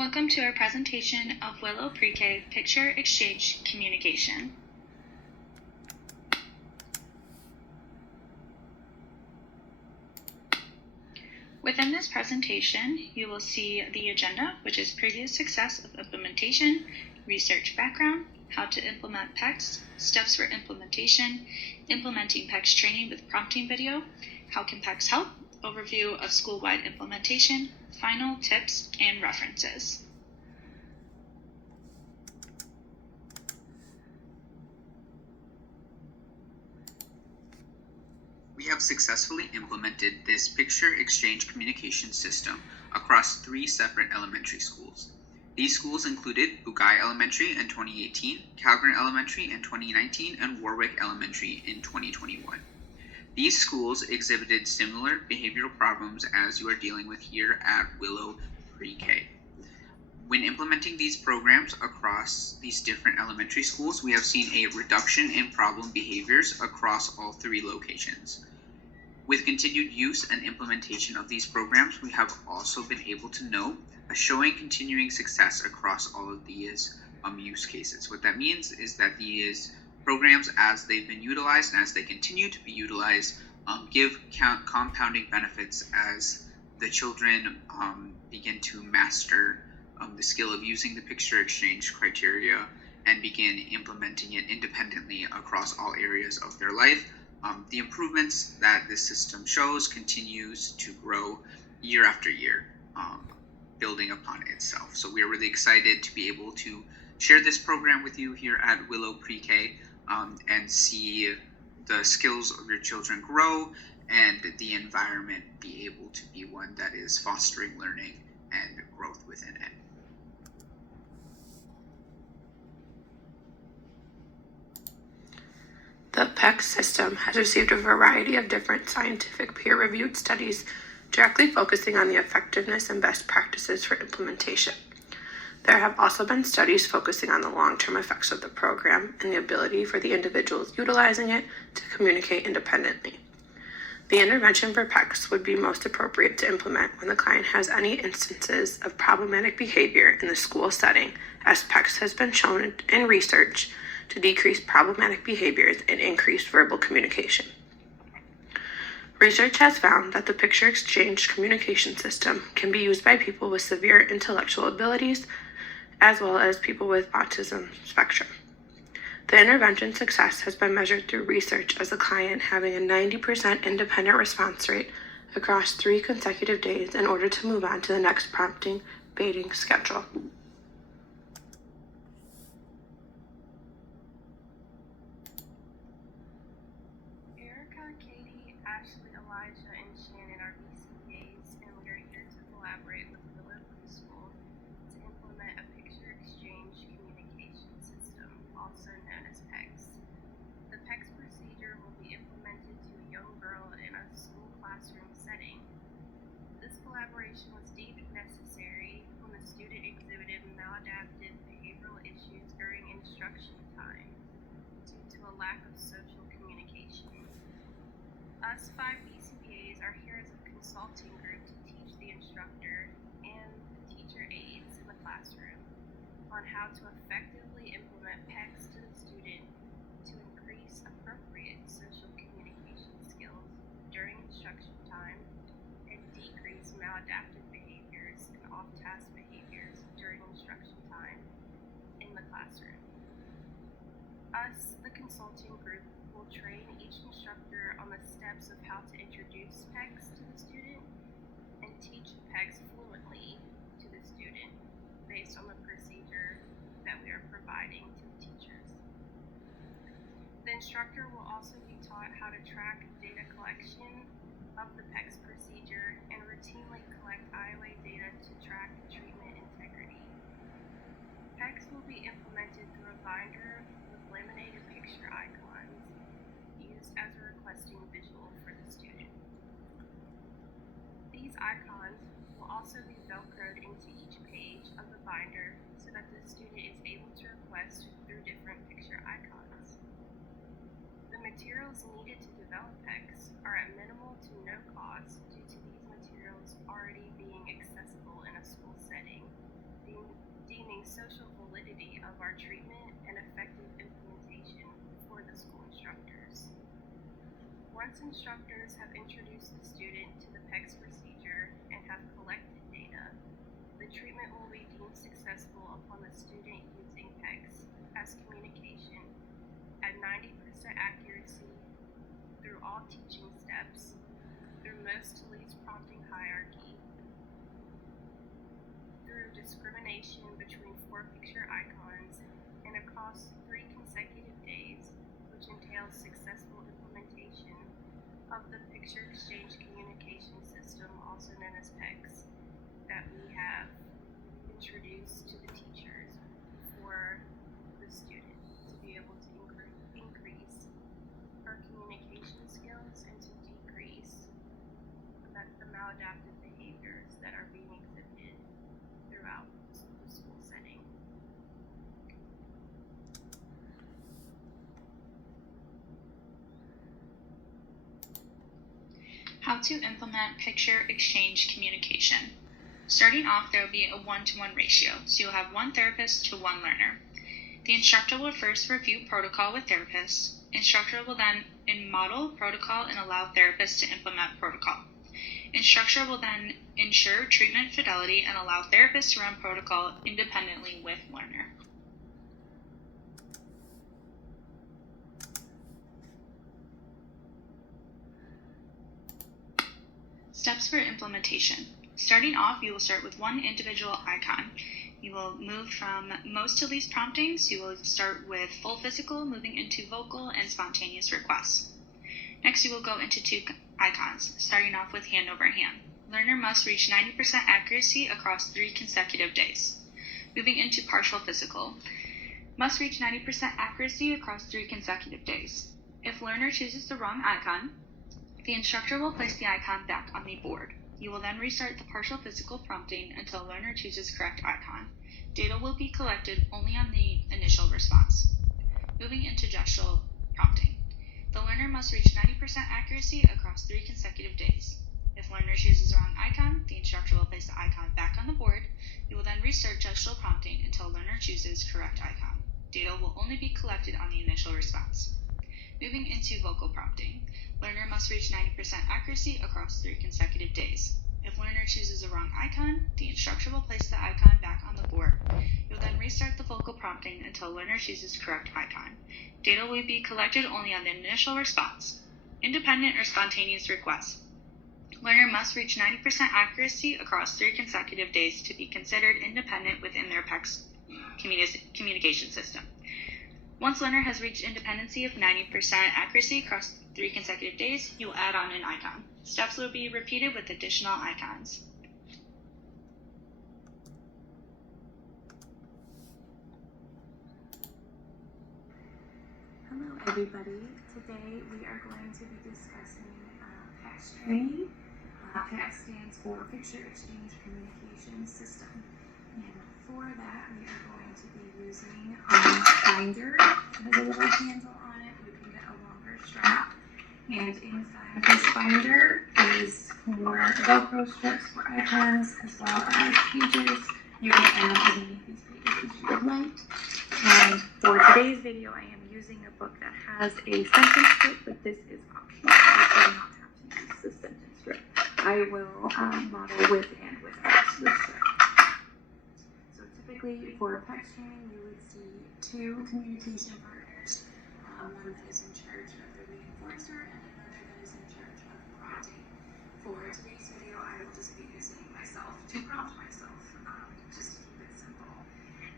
Welcome to our presentation of Willow Pre-K Picture Exchange Communication. Within this presentation, you will see the agenda, which is previous success of implementation, research background, how to implement PECS, steps for implementation, implementing PECS training with prompting video, how can PECS help, overview of school-wide implementation, final tips, and references. We have successfully implemented this picture exchange communication system across 3 separate elementary schools. These schools included Bugai Elementary in 2018, Calgren Elementary in 2019, and Warwick Elementary in 2021. These schools exhibited similar behavioral problems as you are dealing with here at Willow Pre-K. When implementing these programs across these different elementary schools, we have seen a reduction in problem behaviors across all 3 locations. With continued use and implementation of these programs, we have also been able to note a showing continuing success across all of these use cases. What that means is that these programs, as they've been utilized and as they continue to be utilized, give compounding benefits as the children begin to master the skill of using the picture exchange criteria and begin implementing it independently across all areas of their life. The improvements that this system shows continues to grow year after year, building upon itself. So we are really excited to be able to share this program with you here at Willow Pre-K and see the skills of your children grow and the environment be able to be one that is fostering learning and growth within it. The PECS system has received a variety of different scientific peer-reviewed studies directly focusing on the effectiveness and best practices for implementation. There have also been studies focusing on the long-term effects of the program and the ability for the individuals utilizing it to communicate independently. The intervention for PECS would be most appropriate to implement when the client has any instances of problematic behavior in the school setting, as PECS has been shown in research to decrease problematic behaviors and increase verbal communication. Research has found that the picture exchange communication system can be used by people with severe intellectual abilities as well as people with autism spectrum. The intervention success has been measured through research as a client having a 90% independent response rate across 3 consecutive days in order to move on to the next prompting baiting schedule. Katie, Ashley, Elijah, and Shannon are BCBAs, and we are here to collaborate with Willow Preschool to implement a picture exchange communication system, also known as PECS. The PECS procedure will be implemented to a young girl in a school classroom setting. This collaboration was deemed necessary when the student exhibited maladaptive behavioral issues during instruction time due to a lack of social communication. Us 5 BCBAs are here as a consulting group to teach the instructor and the teacher aides in the classroom on how to effectively implement PECS to the student to increase appropriate social communication skills during instruction time and decrease maladaptive behaviors and off-task behaviors during instruction time in the classroom. Us, the consulting group, will train each instructor on the steps of how to introduce PECS to the student and teach PECS fluently to the student based on the procedure that we are providing to the teachers. The instructor will also be taught how to track data collection of the PECS procedure and routinely collect IOA data to track treatment integrity. PECS will be implemented through a binder with laminated picture icons used as a requesting visual for the student. These icons will also be velcroed into each page of the binder so that the student is able to request through different picture icons. The materials needed to develop PECS are at minimal to no cost due to these materials already being accessible in a school setting. The determining social validity of our treatment and effective implementation for the school instructors. Once instructors have introduced the student to the PECS procedure and have collected data, the treatment will be deemed successful upon the student using PECS as communication at 90% accuracy through all teaching steps, through most to least prompting hierarchy, through discrimination between 4 picture icons, and across 3 consecutive days, which entails successful implementation of the Picture Exchange Communication System, also known as PECS, that we have introduced to the teachers for the student to be able to increase our communication skills and to decrease the maladaptive behaviors that are being exhibited throughout the school setting. How to implement picture exchange communication. Starting off, there will be a 1-to-1 ratio, so you'll have 1 therapist to 1 learner. The instructor will first review protocol with therapists. Instructor will then model protocol and allow therapists to implement protocol. Instructor will then ensure treatment fidelity and allow therapists to run protocol independently with learner. Steps for implementation. Starting off, you will start with 1 individual icon. You will move from most to least promptings. You will start with full physical, moving into vocal and spontaneous requests. Next, you will go into 2 icons, starting off with hand over hand. Learner must reach 90% accuracy across 3 consecutive days. Moving into partial physical. Must reach 90% accuracy across 3 consecutive days. If learner chooses the wrong icon, the instructor will place the icon back on the board. You will then restart the partial physical prompting until learner chooses correct icon. Data will be collected only on the initial response. Moving into gestural prompting. The learner must reach 90% accuracy across 3 consecutive days. If learner chooses the wrong icon, the instructor will place the icon back on the board. You will then restart gestural prompting until learner chooses correct icon. Data will only be collected on the initial response. Moving into vocal prompting. Learner must reach 90% accuracy across 3 consecutive days. If learner chooses the wrong icon, the instructor will place the icon back on the board. You will then restart the vocal prompting until learner chooses correct icon. Data will be collected only on the initial response. Independent or spontaneous requests. Learner must reach 90% accuracy across 3 consecutive days to be considered independent within their PECS communication system. Once learner has reached independency of 90% accuracy across 3 consecutive days, you will add on an icon. Steps will be repeated with additional icons. Hello everybody. Today we are going to be discussing PECS training. PECS stands for Picture Exchange Communication System. And for that we are going to be using binder. It has a little handle on it. You can get a longer strap. And inside this binder is for Velcro strips for icons as well as pages. You can add as many of these pages as you would like. And for today's video, I am using a book that has a sentence strip, but this is optional. You do not have to use the sentence strip. I will model with and without the strip. So typically for PECS training, you would see 2 communication partners. One that is in charge of the reinforcer and another that is in charge of prompting. For today's video, I will just be using myself to prompt myself, just to keep it simple.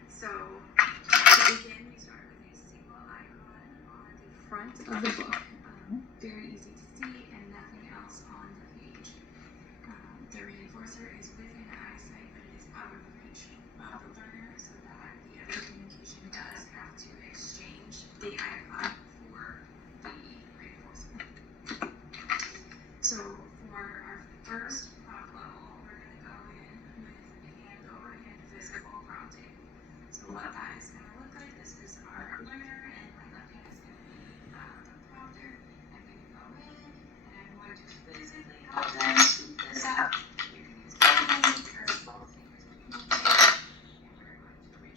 So to begin, we start with a single icon on the front of the book. Very easy to see and nothing else on the page. The reinforcer is within eyesight, but it is out of reach of the learner, so that the other communication does have to exchange the icon for the reinforcement. So for our first prompt level, we're going to go in with hand over hand physical prompting. So what that is going to look like, this is our learner, and my left hand is going to be the prompter. I'm going to go in, and I'm going to physically help them scoop this up. You can use both hands or both fingers if you need to. And we're going to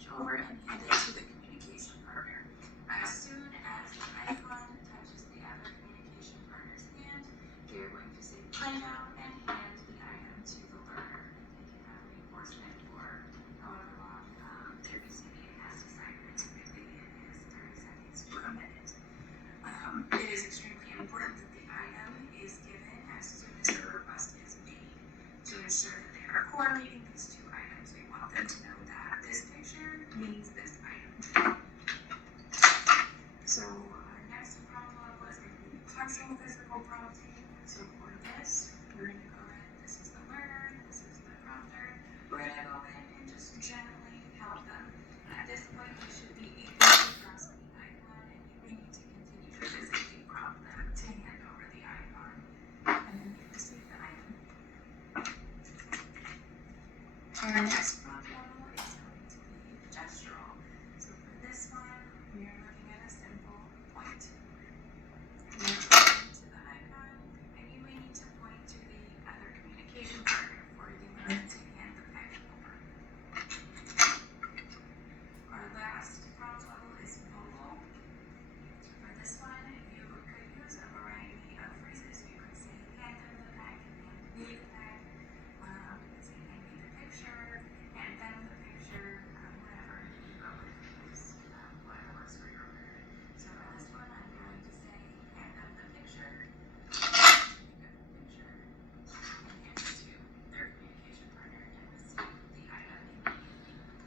Our next prompt level is going to be gestural. So for this one, we are looking at a simple point. You're going to point to the icon, and you may need to point to the other communication partner for you learn to hand the pen over. Our last prompt level is vocal. For this one, you could use a variety of phrases. You could say, hand them the pen, hand me the pen. You could say, hand me the picture, hand them the picture, whatever you go with is whatever works for your learner. So for this one, I'm going to say, hand them the picture, take a picture, and hand it to their communication partner and receive the item immediately.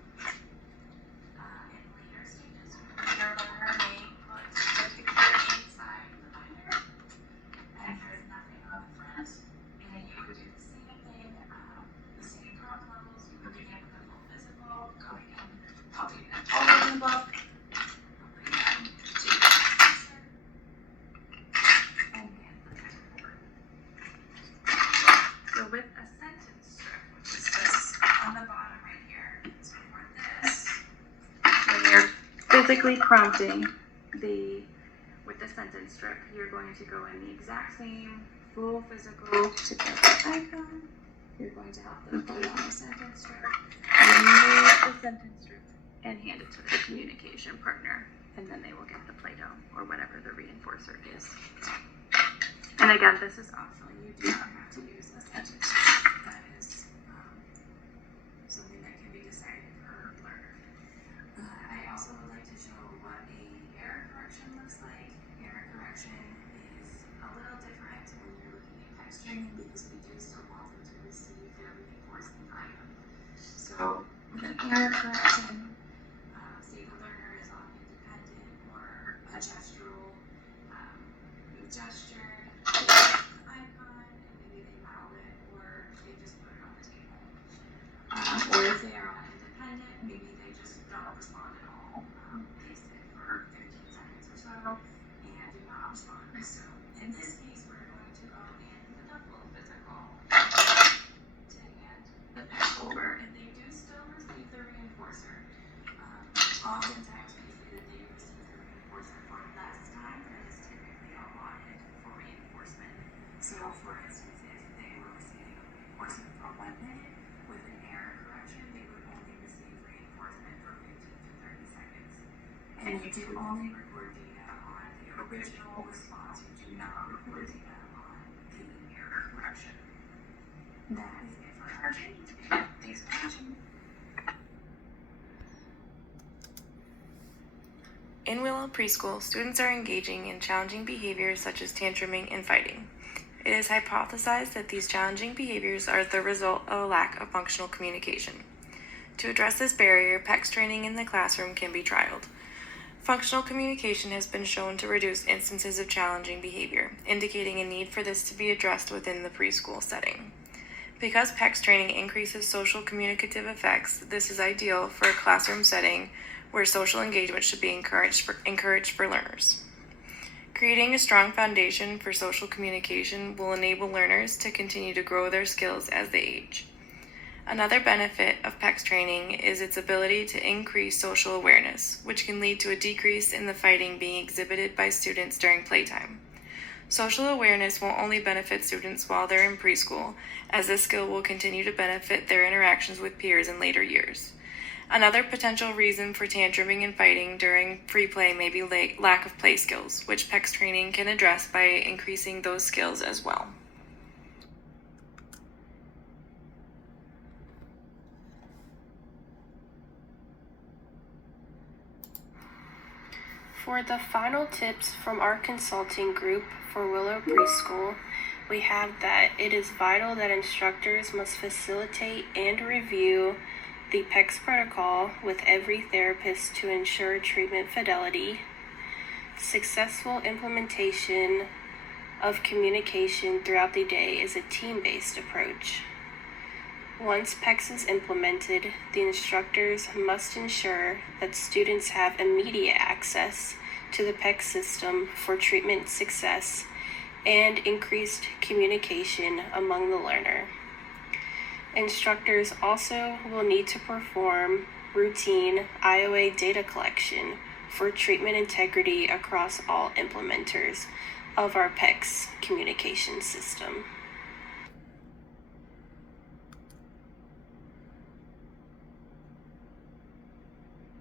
In later stages, your learner may put the picture inside the binder and has nothing on the front. And you would do the same thing, the same prompt levels. You would begin with a full physical, going in, helping them open the book, helping them to the picture, and hand the pen over. So with a sentence strip, which is this on the bottom right here, so for this, when you're physically prompting with the sentence strip, you're going to go in the exact same full physical to get the icon. You're going to help them put on the sentence strip, remove the sentence strip, and hand it to their communication partner, and then they will get the Play-Doh or whatever the reinforcer is. And again, this is optional. You do not have to use a sentence strip. That is something that can be decided per learner. I also would like to show what a error correction looks like. Error correction is a little different when you're looking at text training because we do still want them to receive their reinforcing item. So with an error correction, say the learner is on independent or a gestural, you gestured, they click the icon, and maybe they mouthed it, or they just put it on the table. Or if they are on independent, maybe they just don't respond at all. They sit for 15 seconds or so and do not respond. So in this case, we're going to go in with a full physical to hand the pen over, and they do still receive the reinforcer. Oftentimes we say that they receive the reinforcer for less time than is typically allotted for reinforcement. So for instance, if they were receiving a reinforcement for 1 minute, with an error correction, they would only receive reinforcement for 15 to 30 seconds. And you do only record data on the original response. You do not record data on the error correction. That is it for our training today. Thanks for watching. In Willow Preschool, students are engaging in challenging behaviors such as tantruming and fighting. It is hypothesized that these challenging behaviors are the result of a lack of functional communication. To address this barrier, PECS training in the classroom can be trialed. Functional communication has been shown to reduce instances of challenging behavior, indicating a need for this to be addressed within the preschool setting. Because PECS training increases social communicative effects, this is ideal for a classroom setting where social engagement should be encouraged for learners. Creating a strong foundation for social communication will enable learners to continue to grow their skills as they age. Another benefit of PECS training is its ability to increase social awareness, which can lead to a decrease in the fighting being exhibited by students during playtime. Social awareness won't only benefit students while they're in preschool, as this skill will continue to benefit their interactions with peers in later years. Another potential reason for tantruming and fighting during free play may be lack of play skills, which PECS training can address by increasing those skills as well. For the final tips from our consulting group for Willow Preschool, we have that it is vital that instructors must facilitate and review the PECS protocol with every therapist to ensure treatment fidelity. Successful implementation of communication throughout the day is a team-based approach. Once PECS is implemented, the instructors must ensure that students have immediate access to the PECS system for treatment success and increased communication among the learner. Instructors also will need to perform routine IOA data collection for treatment integrity across all implementers of our PECS communication system.